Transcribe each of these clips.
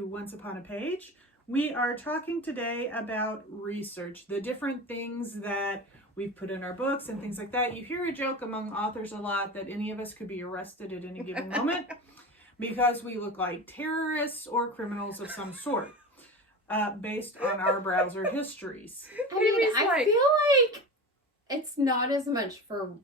to Once Upon a Page. We are talking today about research, the different things that we've put in our books and things like that. You hear a joke among authors a lot that any of us could be arrested at any given moment because we look like terrorists or criminals of some sort, based on our browser histories. I feel like it's not as much for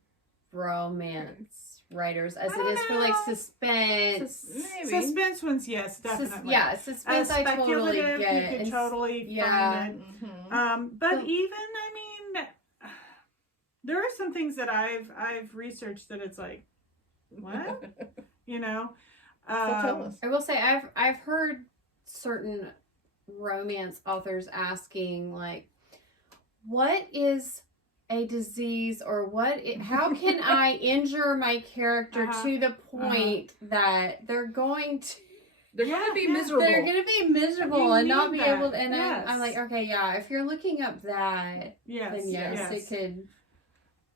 romance writers as it is for like suspense. Suspense ones, yes, definitely. Suspense I totally get. You could totally find it. Mm-hmm. But even, I mean, there are some things that I've researched that it's like, what? You know? So tell us. I will say I've heard certain romance authors asking like, what is a disease, or how can I injure my character to the point that they're going to be miserable. They're going to be miserable and not be able to, and yes. I'm like, okay, yeah, if you're looking up that, yes, then yes, it could.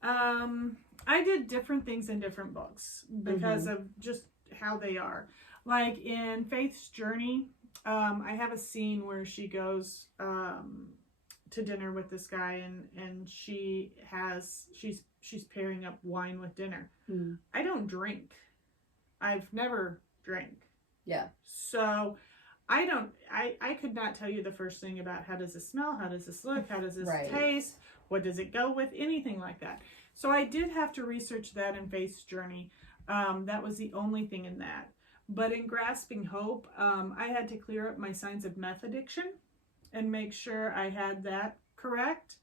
I did different things in different books because of just how they are. Like in Faith's Journey, I have a scene where she goes to dinner with this guy, and she's pairing up wine with dinner. I don't drink. I've never drank. Yeah. So I could not tell you the first thing about how does this smell, how does this look, how does this taste, what does it go with, anything like that. So I did have to research that in Faith's Journey. That was the only thing in that. But in Grasping Hope, I had to clear up my signs of meth addiction and make sure I had that correct.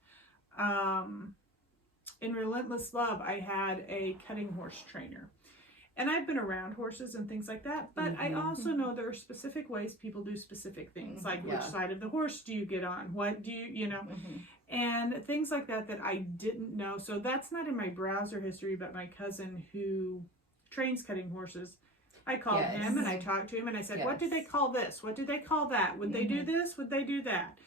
In Relentless Love, I had a cutting horse trainer. And I've been around horses and things like that, but I also know there are specific ways people do specific things, like which side of the horse do you get on? What do you know? And things like that I didn't know. So that's not in my browser history, but my cousin who trains cutting horses, I called him and I talked to him and I said, what did they call this? What did they call that? Would they do this? Would they do that?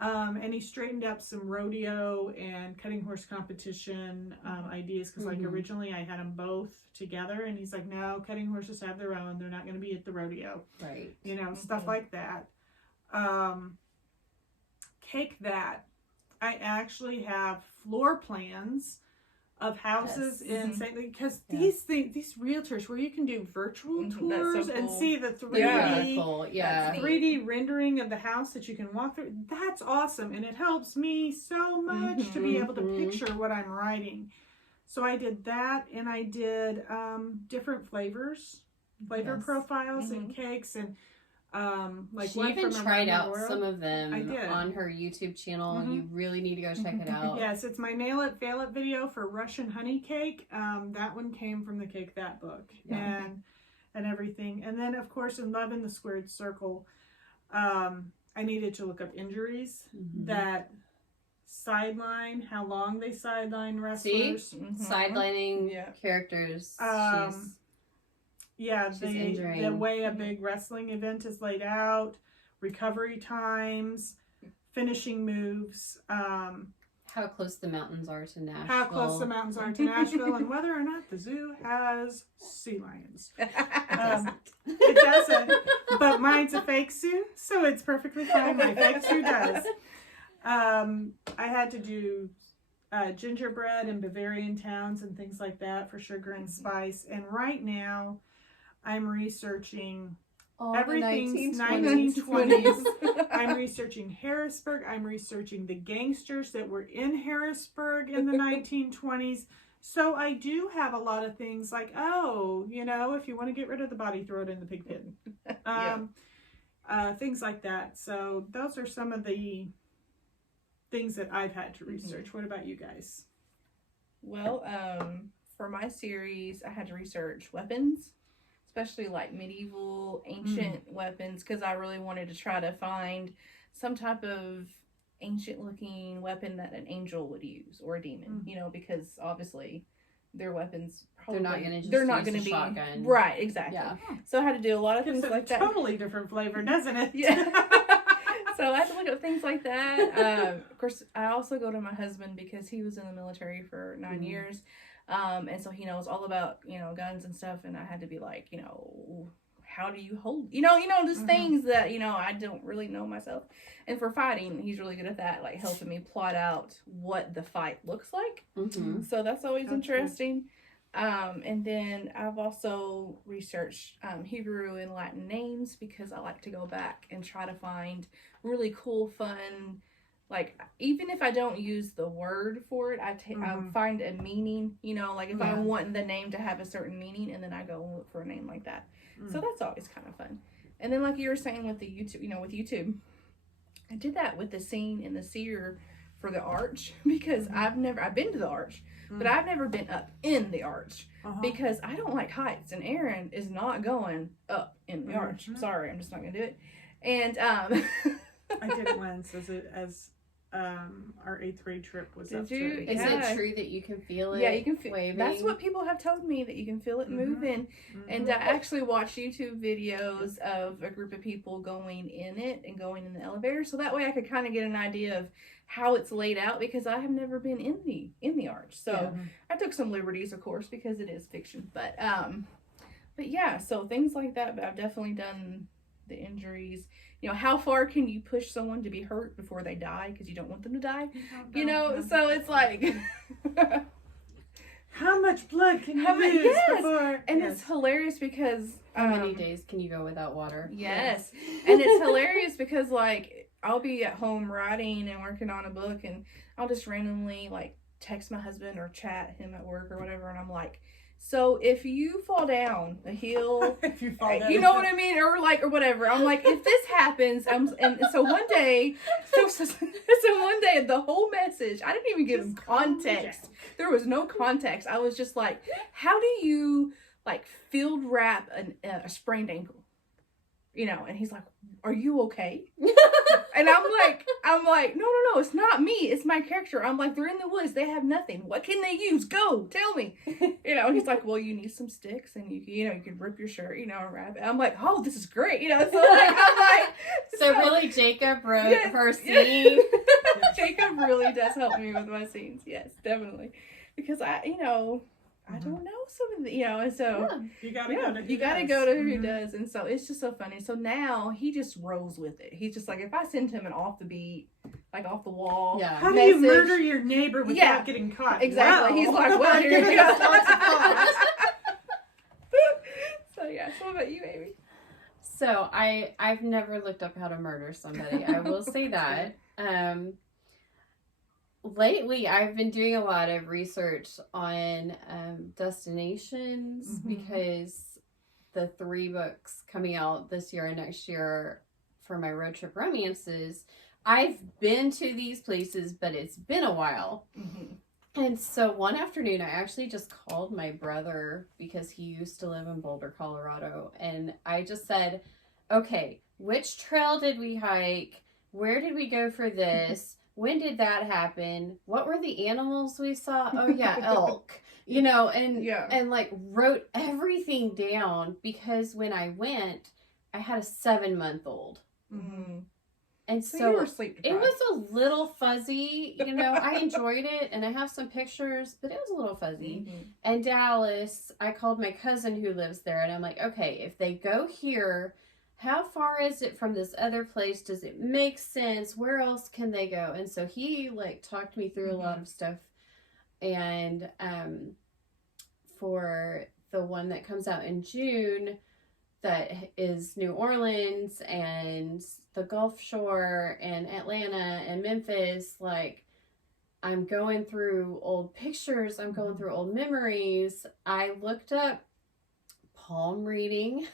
And he straightened up some rodeo and cutting horse competition ideas, because like originally I had them both together, and he's like, no, cutting horses have their own. They're not going to be at the rodeo. Right. You know, stuff like that. Cake That. I actually have floor plans of houses in St. Louis, because these realtors where you can do virtual tours so and cool. see the 3D, cool. 3D rendering of the house that you can walk through. That's awesome, and it helps me so much to be able to picture what I'm writing. So I did that, and I did different flavor profiles and cakes, and like she one even from tried Around the out World. some of them I did. on her YouTube channel. You really need to go check it out. Yes, it's my Nail It, Fail It video for Russian honey cake. That one came from the Cake That book, and everything. And then, of course, in Love in the Squared Circle, I needed to look up injuries that sideline, how long they sideline wrestlers. Sidelining characters. The way a big wrestling event is laid out, recovery times, finishing moves, how close the mountains are to Nashville. And whether or not the zoo has sea lions. It doesn't, but mine's a fake zoo, so it's perfectly fine. My fake zoo does. I had to do gingerbread in Bavarian towns and things like that for sugar and spice. And right now, I'm researching everything's 1920s. I'm researching Harrisburg. I'm researching the gangsters that were in Harrisburg in the 1920s. So I do have a lot of things like, if you want to get rid of the body, throw it in the pig pen. Things like that. So those are some of the things that I've had to research. What about you guys? Well, for my series, I had to research weapons, especially like medieval, ancient weapons, because I really wanted to try to find some type of ancient looking weapon that an angel would use, or a demon, because obviously their weapons probably, they're not going to be shotgun. Right, exactly. So I had to do a lot of things like that. Totally different flavor, doesn't it? So I had to look up things like that. Of course, I also go to my husband because he was in the military for 9 years. And so he knows all about, guns and stuff. And I had to be like, how do you hold, just things that, I don't really know myself. And for fighting, he's really good at that, like helping me plot out what the fight looks like. Mm-hmm. So that's always interesting. And then I've also researched Hebrew and Latin names because I like to go back and try to find really cool, fun, like, even if I don't use the word for it, I find a meaning, like if I want the name to have a certain meaning, and then I go and look for a name like that. So that's always kind of fun. And then like you were saying with the YouTube, with YouTube, I did that with the scene in the seer for the arch because I've been to the arch, but I've never been up in the arch because I don't like heights, and Aaron is not going up in the arch. Sorry, I'm just not gonna do it. And I did it once as our 8th grade trip was up to it. Is it true that you can feel it? Yeah, you can feel waving? That's what people have told me, that you can feel it moving. And I actually watch YouTube videos of a group of people going in it and going in the elevator, so that way I could kind of get an idea of how it's laid out, because I have never been in the arch. So I took some liberties, of course, because it is fiction. But yeah, so things like that. But I've definitely done the injuries. How far can you push someone to be hurt before they die, because you don't want them to die? So it's like how much blood can you lose before? And it's hilarious because how many days can you go without water? Yes. And it's hilarious because like I'll be at home writing and working on a book, and I'll just randomly like text my husband or chat him at work or whatever, and I'm like, so if you fall down a hill, if you fall down, you know what I mean, or whatever. I'm like, if this happens, and so one day, so one day, the whole message, I didn't even give him context. There was no context. I was just like, how do you like field wrap a sprained ankle? And he's like, are you okay? And I'm like, no, it's not me. It's my character. I'm like, they're in the woods. They have nothing. What can they use? Go, tell me. And he's like, well, you need some sticks, and you can rip your shirt, and wrap it. I'm like, oh, this is great. So like, I'm like, so really Jacob wrote her scene. Jacob really does help me with my scenes. Yes, definitely. Because I don't know some of the, and so you gotta go to who does, and so it's just so funny. So now he just rolls with it. He's just like, if I send him an off the beat, like off the wall, how do you murder your neighbor without getting caught? Exactly. Wow. He's like, well, here you go. So yeah. So what about you, Amy? So I've never looked up how to murder somebody. I will say that. Lately, I've been doing a lot of research on destinations because the 3 books coming out this year and next year for my road trip romances, I've been to these places, but it's been a while. And so one afternoon, I actually just called my brother because he used to live in Boulder, Colorado. And I just said, okay, which trail did we hike? Where did we go for this? When did that happen? What were the animals we saw? Oh yeah, elk. And like wrote everything down, because when I went, I had a 7-month-old. And so you were sleep deprived. It was a little fuzzy. I enjoyed it, and I have some pictures, but it was a little fuzzy. And Dallas, I called my cousin who lives there, and I'm like, okay, if they go here, how far is it from this other place? Does it make sense? Where else can they go? And so he like talked me through a lot of stuff. And for the one that comes out in June, that is New Orleans and the Gulf Shore and Atlanta and Memphis, like I'm going through old pictures, I'm going through old memories. I looked up palm reading,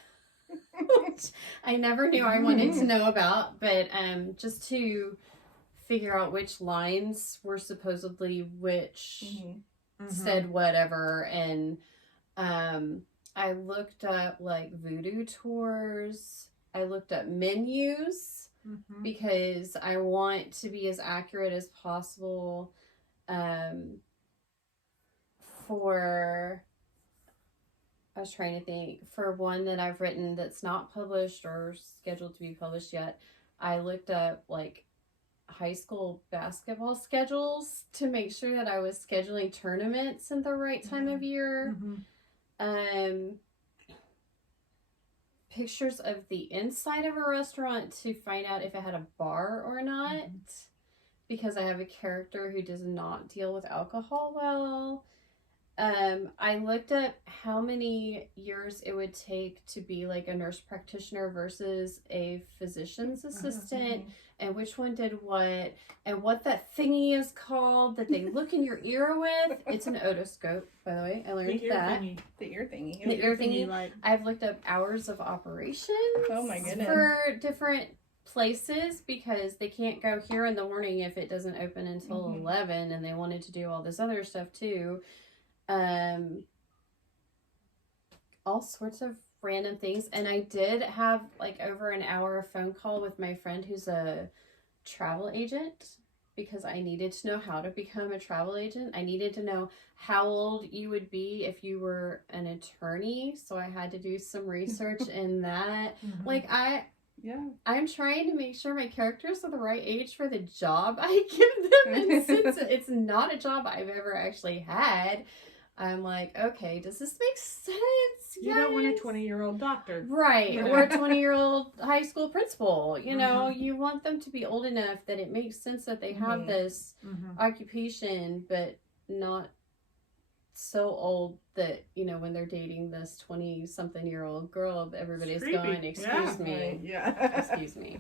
which I never knew I wanted to know about, but just to figure out which lines were supposedly which said whatever. And I looked up like voodoo tours. I looked up menus because I want to be as accurate as possible for, I was trying to think, for one that I've written that's not published or scheduled to be published yet. I looked up like high school basketball schedules to make sure that I was scheduling tournaments in the right time of year. pictures of the inside of a restaurant to find out if it had a bar or not, because I have a character who does not deal with alcohol well. I looked up how many years it would take to be like a nurse practitioner versus a physician's assistant, and which one did what, and what that thingy is called that they look in your ear with. It's an otoscope, by the way. I learned that. The ear thingy. The ear thingy. Like... I've looked up hours of operations. Oh my goodness. For different places, because they can't go here in the morning if it doesn't open until 11, and they wanted to do all this other stuff too. All sorts of random things. And I did have like over an hour of phone call with my friend who's a travel agent, because I needed to know how to become a travel agent. I needed to know how old you would be if you were an attorney, so I had to do some research in that. Like I'm trying to make sure my characters are the right age for the job I give them, and since it's not a job I've ever actually had, I'm like, okay, does this make sense? You don't want a 20-year-old doctor. Right, or a 20-year-old high school principal. You know, you want them to be old enough that it makes sense that they have this occupation, but not so old that, you know, when they're dating this 20-something-year-old girl, everybody's going, excuse me. Excuse me.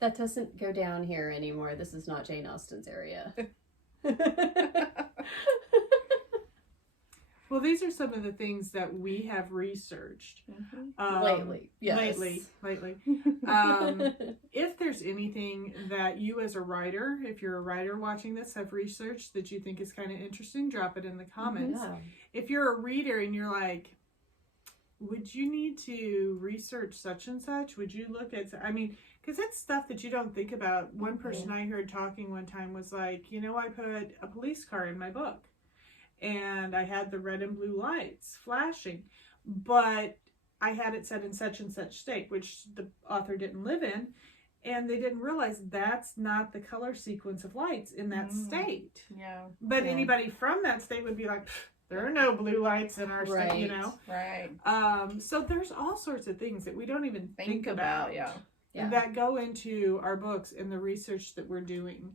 That doesn't go down here anymore. This is not Jane Austen's area. Well, these are some of the things that we have researched lately. Yes. Lately. If there's anything that you as a writer, if you're a writer watching this, have researched that you think is kind of interesting, drop it in the comments. If you're a reader and you're like, would you need to research such and such? Would you look at, I mean, because it's stuff that you don't think about. One person I heard talking one time was like, you know, I put a police car in my book, and I had the red and blue lights flashing, but I had it set in such and such state, which the author didn't live in, and they didn't realize that's not the color sequence of lights in that state. But anybody from that state would be like, there are no blue lights in our state, you know? So there's all sorts of things that we don't even think about that go into our books and the research that we're doing.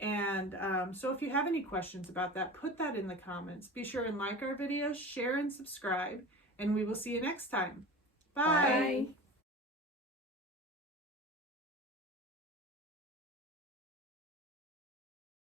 And so if you have any questions about that, put that in the comments. Be sure and like our videos, share and subscribe, and we will see you next time. Bye.